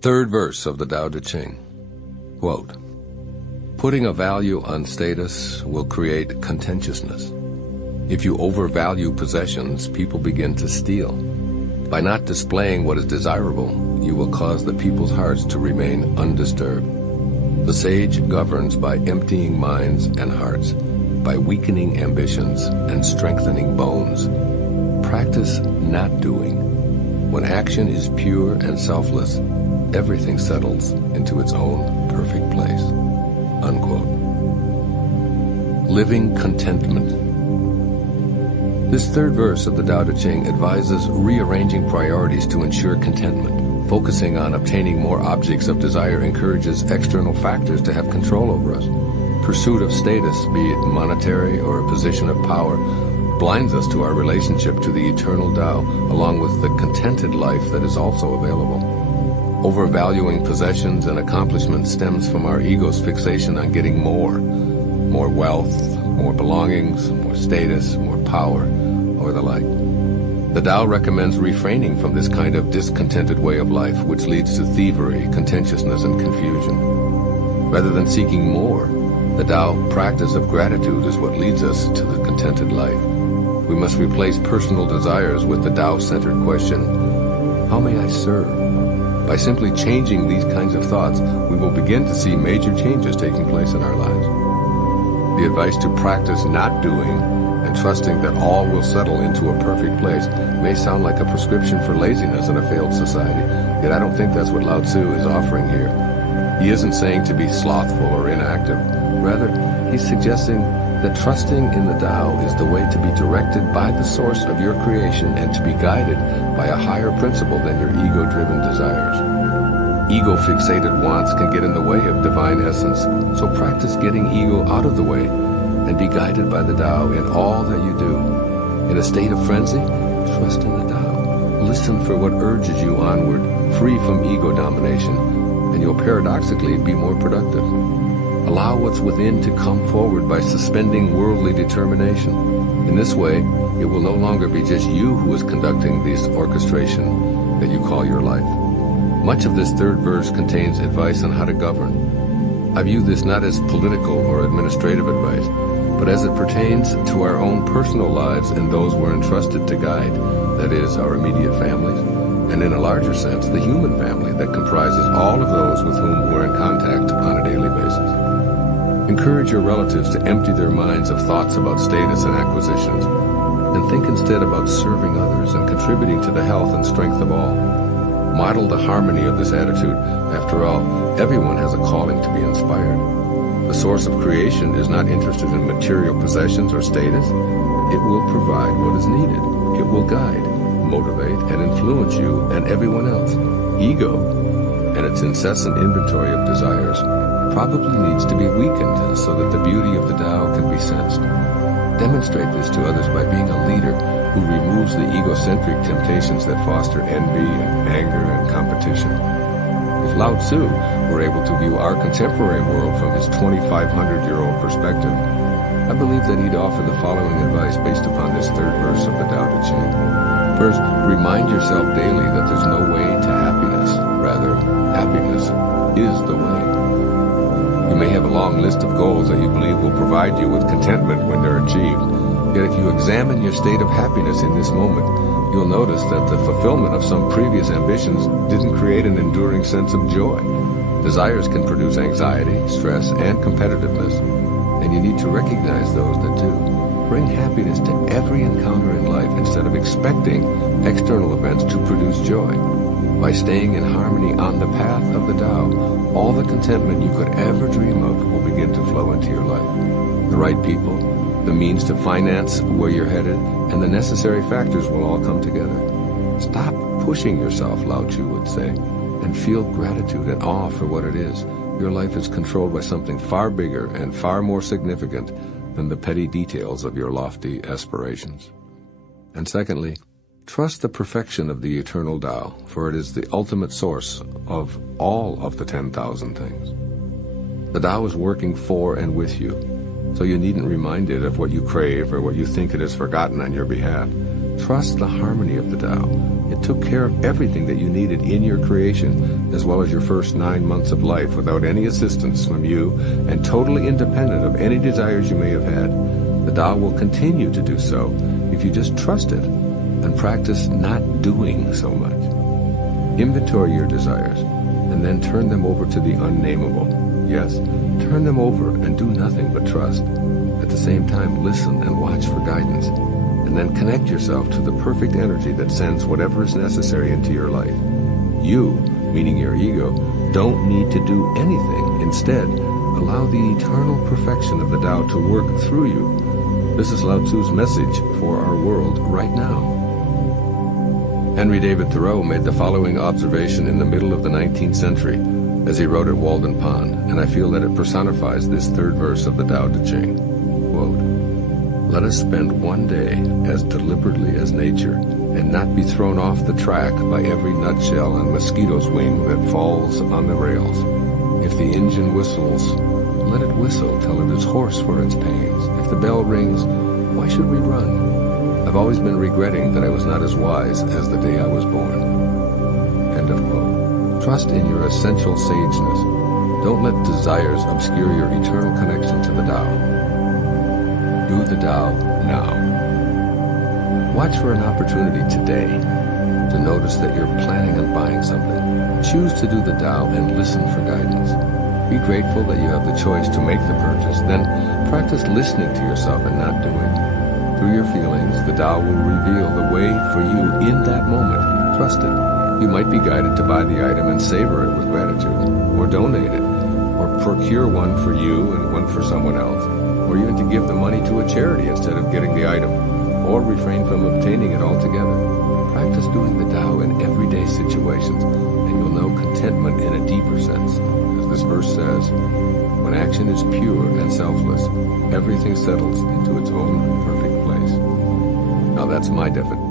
Third verse of the Tao Te Ching. Quote, "Putting a value on status will create contentiousness. If you overvalue possessions, people begin to steal. By not displaying what is desirable, you will cause the people's hearts to remain undisturbed. The sage governs by emptying minds and hearts, by weakening ambitions and strengthening bones. Practice not doing. When action is pure and selfless, everything settles into its own perfect place." Unquote. Living contentment. This third verse of the Tao Te Ching advises rearranging priorities to ensure contentment. Focusing on obtaining more objects of desire encourages external factors to have control over us. Pursuit of status, be it monetary or a position of power, blinds us to our relationship to the eternal Tao, along with the contented life that is also available. Overvaluing possessions and accomplishments stems from our ego's fixation on getting more wealth, more belongings, more status, more power, or the like. The Tao recommends refraining from this kind of discontented way of life, which leads to thievery, contentiousness, and confusion. Rather than seeking more, the Tao practice of gratitude is what leads us to the contented life. We must replace personal desires with the Tao-centered question, how may I serve? By simply changing these kinds of thoughts, we will begin to see major changes taking place in our lives. The advice to practice not doing and trusting that all will settle into a perfect place may sound like a prescription for laziness in a failed society, yet I don't think that's what Lao Tzu is offering here. He isn't saying to be slothful or inactive. Rather, he's suggesting that trusting in the Tao is the way to be directed by the source of your creation and to be guided by a higher principle than your ego-driven desires. Ego-fixated wants can get in the way of divine essence, so practice getting ego out of the way and be guided by the Tao in all that you do. In a state of frenzy, trust in the Tao. Listen for what urges you onward, free from ego domination, and you'll paradoxically be more productive. Allow what's within to come forward by suspending worldly determination. In this way, it will no longer be just you who is conducting this orchestration that you call your life. Much of this third verse contains advice on how to govern. I view this not as political or administrative advice, but as it pertains to our own personal lives and those we're entrusted to guide, that is, our immediate families, and in a larger sense, the human family that comprises all of those with whom we're in contact on a daily basis. Encourage your relatives to empty their minds of thoughts about status and acquisitions, and think instead about serving others and contributing to the health and strength of all. Model the harmony of this attitude. After all, everyone has a calling to be inspired. The source of creation is not interested in material possessions or status. It will provide what is needed. It will guide, motivate, and influence you and everyone else. Ego, and its incessant inventory of desires, probably needs to be weakened so that the beauty of the Tao can be sensed. Demonstrate this to others by being a leader who removes the egocentric temptations that foster envy and anger and competition. If Lao Tzu were able to view our contemporary world from his 2,500-year-old perspective, I believe that he'd offer the following advice based upon this third verse of the Tao Te Ching. First, remind yourself daily that there's no way to happiness. Rather, happiness is the way. You may have a long list of goals that you believe will provide you with contentment when they're achieved. Yet if you examine your state of happiness in this moment, you'll notice that the fulfillment of some previous ambitions didn't create an enduring sense of joy. Desires can produce anxiety, stress, and competitiveness, and you need to recognize those that do. Bring happiness to every encounter in life instead of expecting external events to produce joy. By staying in harmony on the path of the Tao, all the contentment you could ever dream of will begin to flow into your life. The right people, the means to finance where you're headed, and the necessary factors will all come together. Stop pushing yourself, Lao Tzu would say, and feel gratitude and awe for what it is. Your life is controlled by something far bigger and far more significant than the petty details of your lofty aspirations. And secondly, trust the perfection of the eternal Tao, for it is the ultimate source of all of the 10,000 things. The Tao is working for and with you, so you needn't remind it of what you crave or what you think it has forgotten on your behalf. Trust the harmony of the Tao, It took care of everything that you needed in your creation, as well as your first 9 months of life without any assistance from you and totally independent of any desires you may have had. The Tao will continue to do so if you just trust it and practice not doing so much. Inventory your desires and then turn them over to the unnameable. Yes, turn them over and do nothing but trust. At the same time, listen and watch for guidance, and then connect yourself to the perfect energy that sends whatever is necessary into your life. You, meaning your ego, don't need to do anything. Instead, allow the eternal perfection of the Tao to work through you. This is Lao Tzu's message for our world right now. Henry David Thoreau made the following observation in the middle of the 19th century as he wrote at Walden Pond, and I feel that it personifies this third verse of the Tao Te Ching. Quote, "Let us spend one day as deliberately as nature and not be thrown off the track by every nutshell and mosquito's wing that falls on the rails. If the engine whistles, let it whistle till it is hoarse for its pains. If the bell rings, why should we run? I've always been regretting that I was not as wise as the day I was born." End of quote. Trust in your essential sageness. Don't let desires obscure your eternal connection to the Tao. Do the Tao now. Watch for an opportunity today to notice that you're planning on buying something. Choose to do the Tao and listen for guidance. Be grateful that you have the choice to make the purchase. Then practice listening to yourself and not doing. Through your feelings, the Tao will reveal the way for you in that moment. Trust it. You might be guided to buy the item and savor it with gratitude, or donate it, or procure one for you and one for someone else, or even to give the money to a charity instead of getting the item, or refrain from obtaining it altogether. Practice doing the Tao in everyday situations, and you'll know contentment in a deeper sense. As this verse says, when action is pure and selfless, everything settles into its own perfect place. Now that's my definition.